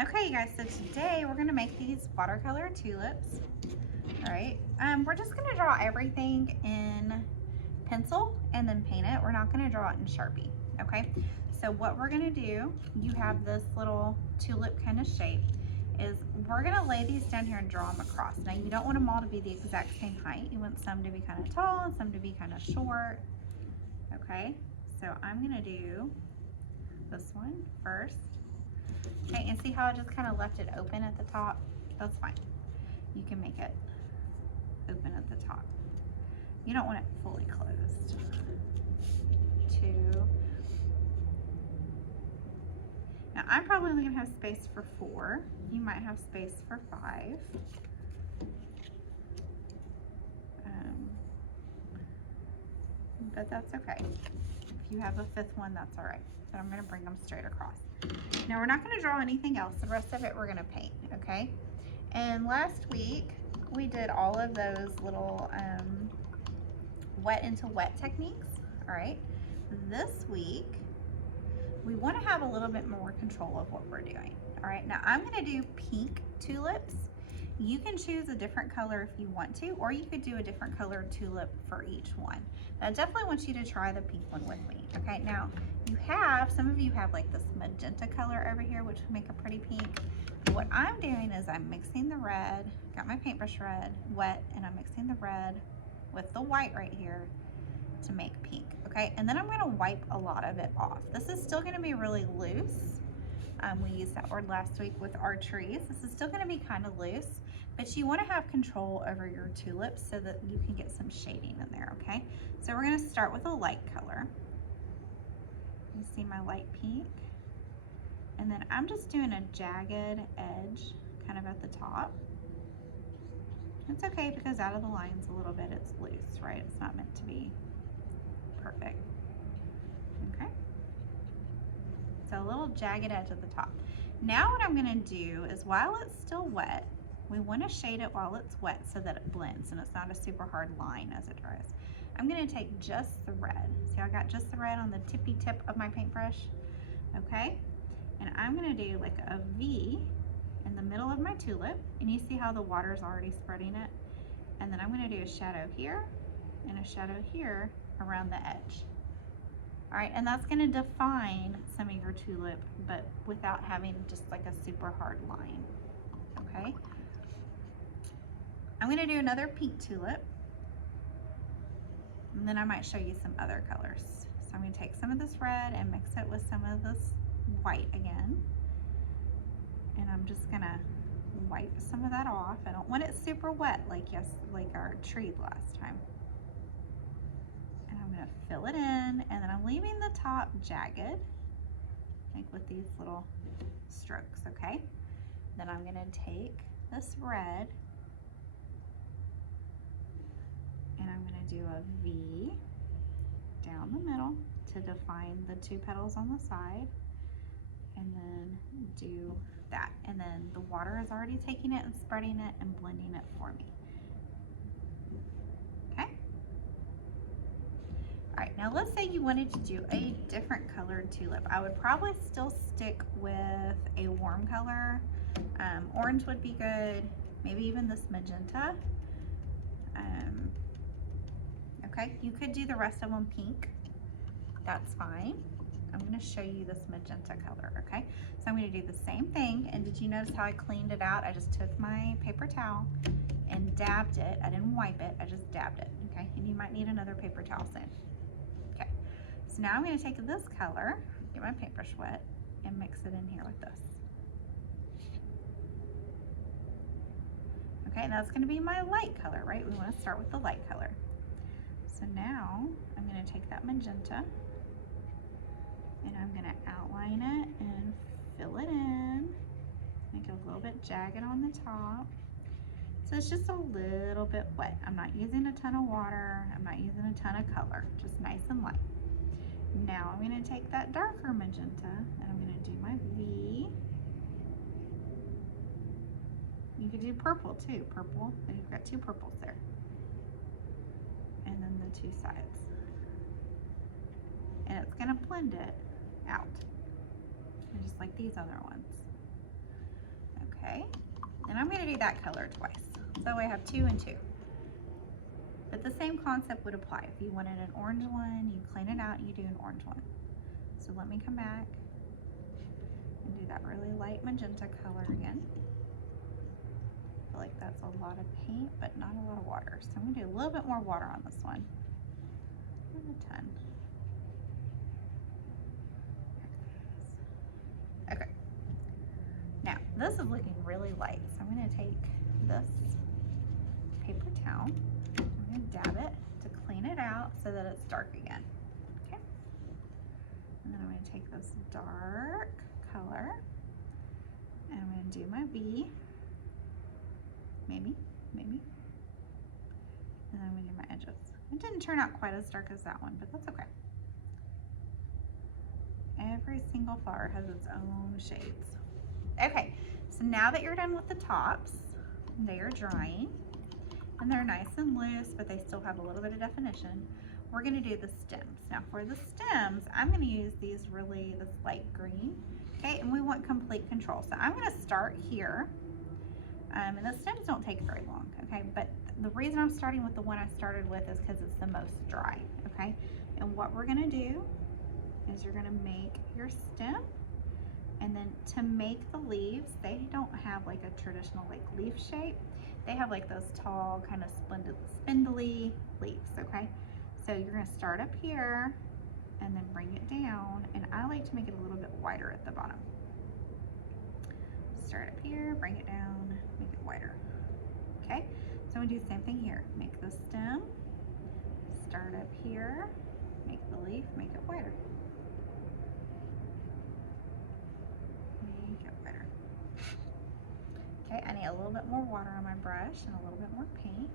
Okay, you guys, so today we're gonna make these watercolor tulips. All right, we're just gonna draw everything in pencil and then paint it. We're not gonna draw it in Sharpie, okay? So what we're gonna do, you have this little tulip kind of shape, is we're gonna lay these down here and draw them across. Now you don't want them all to be the exact same height. You want some to be kind of tall and some to be kind of short, okay? So I'm gonna do this one first. Okay, and see how I just kind of left it open at the top? That's fine. You can make it open at the top. You don't want it fully closed. 2. Now I'm probably only gonna have space for 4. You might have space for 5. But that's okay. If you have a 5th one, that's all right. But I'm gonna bring them straight across. Now we're not gonna draw anything else. The rest of it we're gonna paint, okay? And last week we did all of those little wet into wet techniques, all right? This week we want to have a little bit more control of what we're doing, all right? Now I'm going to do pink tulips. You can choose a different color if you want to, or you could do a different colored tulip for each one. I definitely want you to try the pink one with me, okay? Now some of you have like this magenta color over here, which would make a pretty pink. What I'm doing is I'm mixing the red, got my paintbrush red wet, and I'm mixing the red with the white right here to make pink, okay? And then I'm gonna wipe a lot of it off. This is still gonna be really loose. We used that word last week with our trees. This is still gonna be kind of loose, but you wanna have control over your tulips so that you can get some shading in there, okay? So we're gonna start with a light color. You see my light pink? And then I'm just doing a jagged edge kind of at the top. It's okay because out of the lines a little bit, it's loose, right? It's not meant to be perfect, okay? So a little jagged edge at the top. Now what I'm gonna do is while it's still wet, we wanna shade it while it's wet so that it blends and it's not a super hard line as it dries. I'm gonna take just the red. See how I got just the red on the tippy tip of my paintbrush, okay? And I'm gonna do like a V in the middle of my tulip, and you see how the water's already spreading it? And then I'm gonna do a shadow here and a shadow here around the edge. All right, and that's gonna define some of your tulip, but without having just like a super hard line, okay? I'm gonna do another pink tulip, and then I might show you some other colors. So I'm gonna take some of this red and mix it with some of this white again. And I'm just gonna wipe some of that off. I don't want it super wet like our trees last time. And I'm gonna fill it in, and then I'm leaving the top jagged, like with these little strokes, okay? Then I'm gonna take this red, and I'm gonna do a V down the middle to define the 2 petals on the side, and then do that. And then the water is already taking it and spreading it and blending it for me. Okay? All right, now let's say you wanted to do a different colored tulip. I would probably still stick with a warm color. Orange would be good, maybe even this magenta. Okay, you could do the rest of them pink. That's fine. I'm gonna show you this magenta color, okay? So I'm gonna do the same thing, and did you notice how I cleaned it out? I just took my paper towel and dabbed it. I didn't wipe it, I just dabbed it, okay? And you might need another paper towel soon. Okay, so now I'm gonna take this color, get my paintbrush wet, and mix it in here with this. Okay, and that's gonna be my light color, right? We wanna start with the light color. So now I'm gonna take that magenta, and I'm gonna outline it and fill it in, make it a little bit jagged on the top. So it's just a little bit wet. I'm not using a ton of water. I'm not using a ton of color, just nice and light. Now I'm gonna take that darker magenta and I'm gonna do my V. You could do purple too, purple, and you've got 2 purples there. And then the 2 sides. And it's gonna blend it out, just like these other ones. Okay, and I'm going to do that color twice. So I have 2 and 2. But the same concept would apply. If you wanted an orange one, you clean it out and you do an orange one. So let me come back and do that really light magenta color again. I feel like that's a lot of paint, but not a lot of water. So I'm gonna do a little bit more water on this one. Not a ton. Okay. Now, this is looking really light. So I'm gonna take this paper towel, I'm gonna dab it to clean it out so that it's dark again. Okay. And then I'm gonna take this dark color and I'm gonna do my V. Maybe. And then I'm gonna do my edges. It didn't turn out quite as dark as that one, but that's okay. Every single flower has its own shades. Okay, so now that you're done with the tops, they are drying and they're nice and loose, but they still have a little bit of definition. We're gonna do the stems. Now for the stems, I'm gonna use this light green, okay? And we want complete control. So I'm gonna start here. And the stems don't take very long, okay? But the reason I'm starting with the one I started with is because it's the most dry, okay? And what we're gonna do is you're gonna make your stem, and then to make the leaves, they don't have like a traditional like leaf shape. They have like those tall, kind of spindly leaves, okay? So you're gonna start up here and then bring it down, and I like to make it a little bit wider at the bottom. Start up here, bring it down, make it wider. Okay, so we do the same thing here. Make the stem, start up here, make the leaf, make it wider. Make it wider. Okay, I need a little bit more water on my brush and a little bit more paint.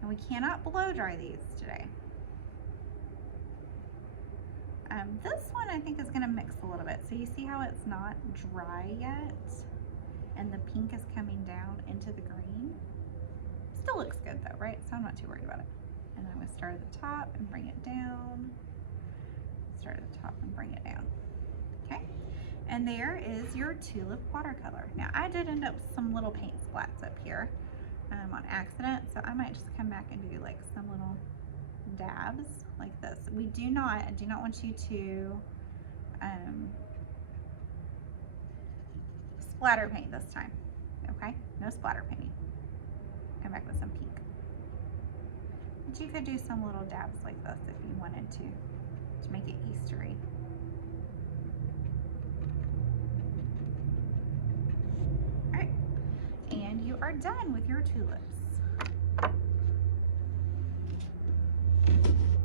And we cannot blow dry these today. This one I think is going to mix a little bit. So you see how it's not dry yet and the pink is coming down into the green? Still looks good though, right? So I'm not too worried about it. And then I'm going to start at the top and bring it down. Start at the top and bring it down. Okay. And there is your tulip watercolor. Now I did end up with some little paint splats up here on accident. So I might just come back and do like some little dabs like this. I do not want you to splatter paint this time, okay? No splatter painting. Come back with some pink. But you could do some little dabs like this if you wanted to make it Eastery. All right, and you are done with your tulips.